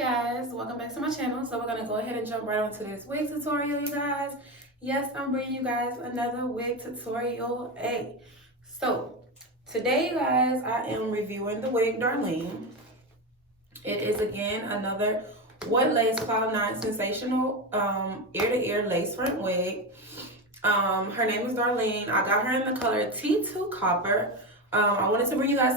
Guys, welcome back to my channel. So we're gonna go ahead and jump right onto this wig tutorial, you guys. Yes, I'm bringing you guys another wig tutorial. So today, you guys, I am reviewing the wig Darlene. It is again another What Lace Cloud 9 Sensational ear-to-ear lace front wig. Her name is Darlene. I got her in the color T2 Copper. I wanted to bring you guys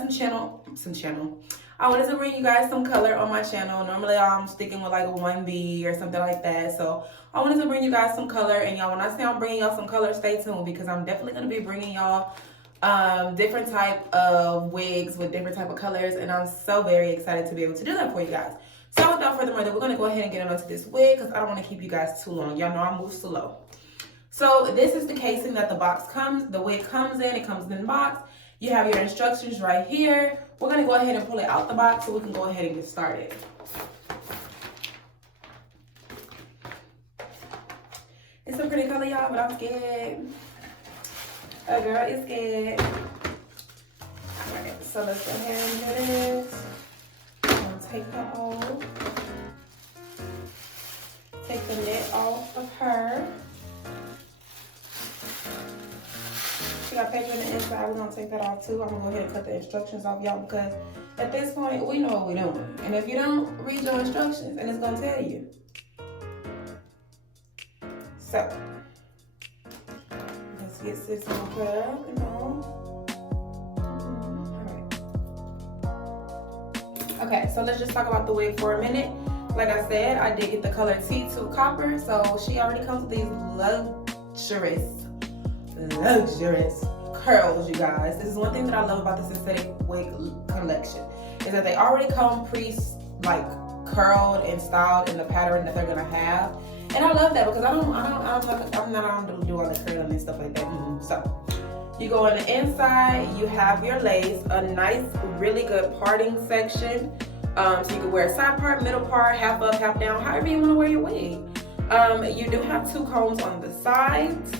I wanted to bring you guys some color on my channel. Normally I'm sticking with like a 1B or something like that. So I wanted to bring you guys some color. And y'all, when I say I'm bringing y'all some color, stay tuned because I'm definitely going to be bringing y'all different type of wigs with different type of colors. And I'm so very excited to be able to do that for you guys. So without further ado, we're going to go ahead and get onto this wig because I don't want to keep you guys too long. Y'all know I move slow. So this is the casing that the wig comes in. It comes in the box. You have your instructions right here. We're gonna go ahead and pull it out the box so we can go ahead and get started. It's a pretty color, y'all, but I'm scared. A girl is scared. All right, so let's go ahead and do this. I'm gonna take her off. Take the net off of her. She got paper on the inside. We're gonna take that off too. I'm gonna go ahead and cut the instructions off, y'all, because at this point we know what we're doing. And if you don't read your instructions, and it's gonna tell you. So let's get this on curl and all. Alright. Okay, so let's just talk about the wig for a minute. Like I said, I did get the color T2 Copper, so she already comes with these luxurious curls, you guys. This is one thing that I love about the synthetic wig collection is that they already come curled and styled in the pattern that they're gonna have, and I love that because I'm not on to do all the curling and stuff like that. So you go on the inside, you have your lace, a nice, really good parting section. So you can wear a side part, middle part, half up, half down, however you want to wear your wig. You do have two combs on the sides.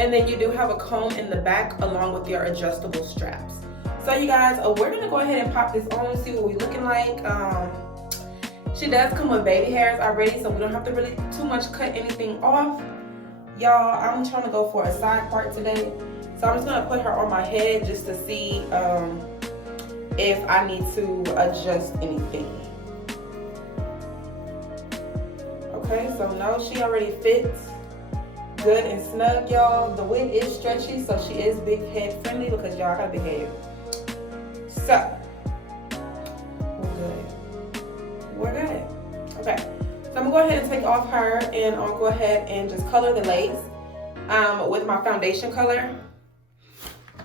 And then you do have a comb in the back along with your adjustable straps. So you guys, we're gonna go ahead and pop this on, see what we're looking like. She does come with baby hairs already, so we don't have to really too much cut anything off. Y'all, I'm trying to go for a side part today. So I'm just gonna put her on my head just to see if I need to adjust anything. Okay, so no, she already fits good and snug, y'all. The wig is stretchy, so she is big head friendly because y'all got a big head. So we're good. Okay, so I'm gonna go ahead and take off her, and I'll go ahead and just color the lace with my foundation color.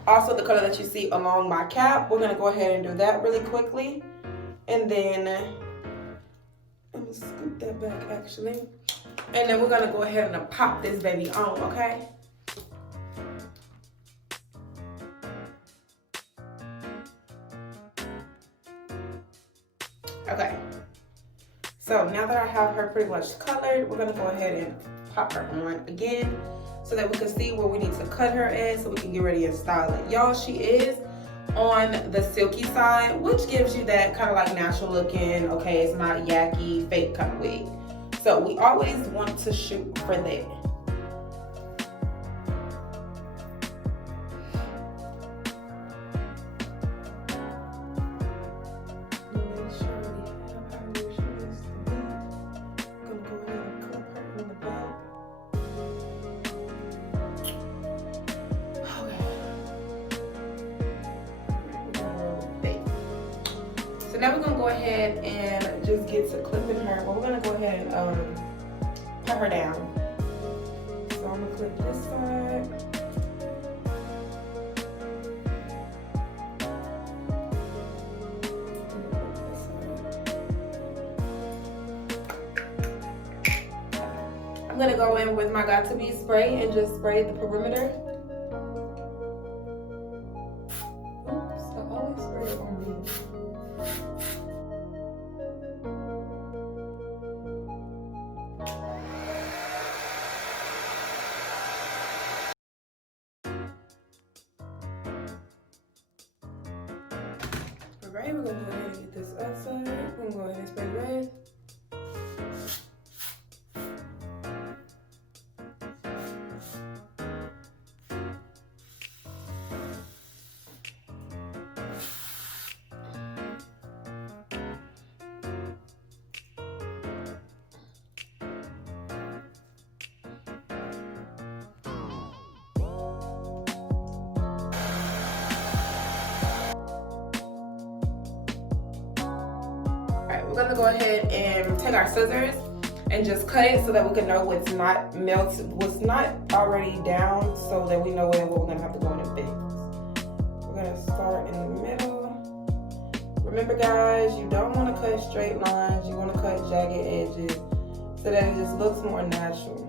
Also the color that you see along my cap. We're gonna go ahead and do that really quickly, and then I'm gonna scoop that back actually. And then we're gonna go ahead and pop this baby on, okay? Okay. So now that I have her pretty much colored, we're gonna go ahead and pop her on again so that we can see where we need to cut her at so we can get ready and style it. Y'all, she is on the silky side, which gives you that kind of like natural looking, okay, it's not yucky, fake kind of wig. So we always want to shoot for that. So now we're gonna go ahead and just get to clipping her. But we're gonna go ahead and put her down. So I'm gonna clip this side. I'm gonna go in with my Got To Be spray and just spray the perimeter. Oops, I always spray it on me. Alright, we're gonna go ahead and get this outside. We're gonna go ahead and spray the we're gonna go ahead and take our scissors and just cut it so that we can know what's not melted, what's not already down, so that we know what we're gonna have to go in and fix. We're gonna start in the middle. Remember guys, you don't wanna cut straight lines, you wanna cut jagged edges so that it just looks more natural.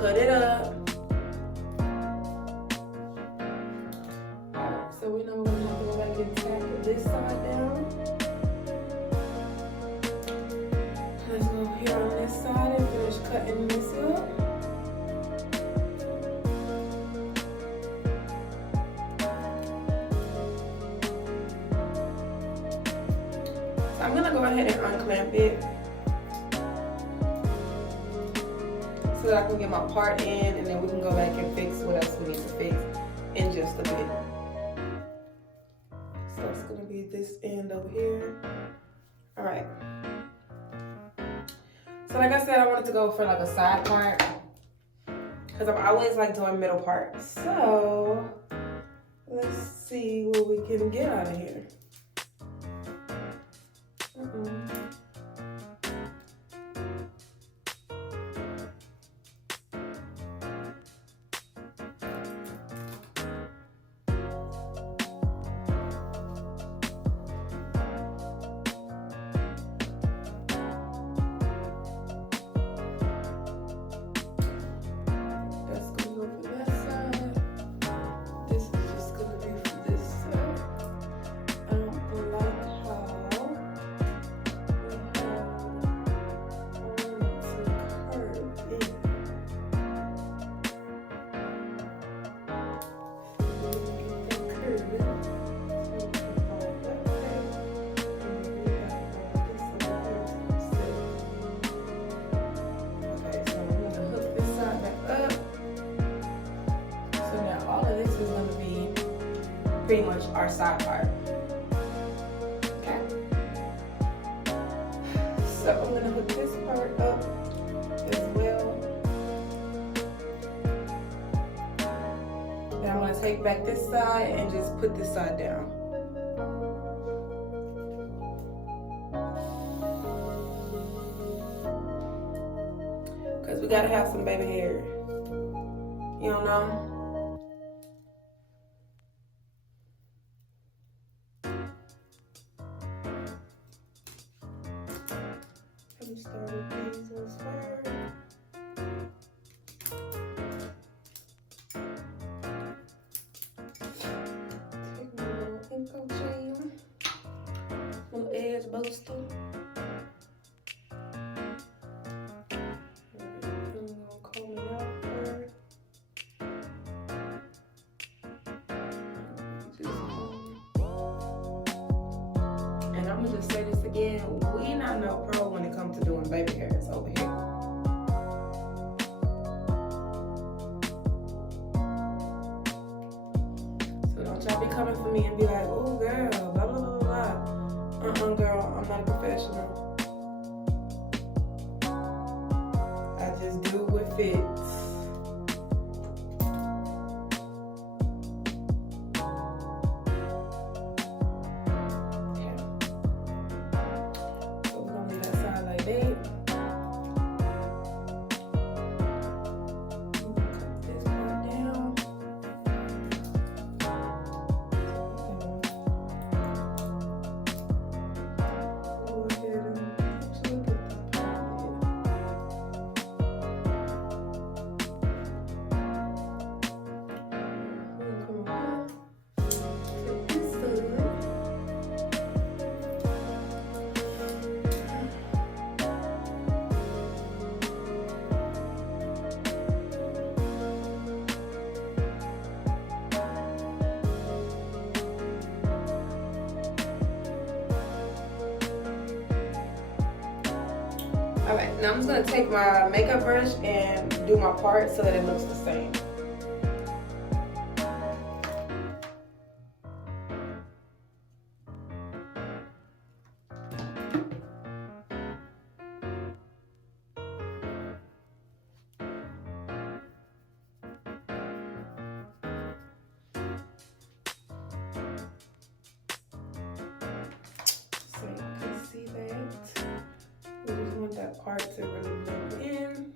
Cut it up. So we know we're gonna have to go back and tackle this side down. Let's go here on this side and finish cutting this up. So I'm gonna go ahead and unclamp it, so that I can get my part in, and then we can go back and fix what else we need to fix in just a bit. So it's gonna be this end over here. All right. So like I said, I wanted to go for like a side part because I'm always like doing middle part. So let's see what we can get out of here. Pretty much our side part. Okay. So I'm gonna hook this part up as well. Then I'm gonna take back this side and just put this side down. Cause we gotta have some baby hair. You don't know? Start with these ones first. Take my little info chain, little edge booster. I'm gonna comb it out first. And I'm gonna just say this again, we not no pro when it comes to doing baby hairs over here. So don't y'all be coming for me and be like, oh girl, blah, blah, blah, blah. Girl, I'm not a professional. I just do what fits. Now I'm just gonna take my makeup brush and do my part so that it looks the same. So you can see that. We just want that part to really blend in.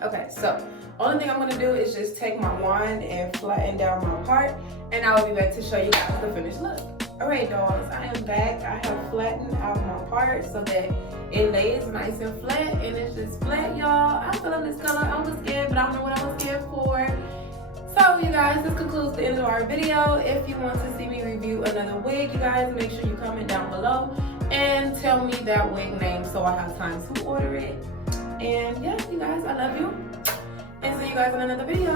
Okay, so only thing I'm gonna do is just take my wand and flatten down my part, and I will be back to show you guys the finished look. Alright dolls, I am back. I have flattened out my part so that it lays nice and flat, and it's just flat, y'all. I'm feeling this color. I was scared, but I don't know what I was scared for. So you guys, this concludes the end of our video. If you want to see me review another wig, you guys, make sure you comment down below and tell me that wig name so I have time to order it. And yeah, you guys, I love you. And see you guys in another video.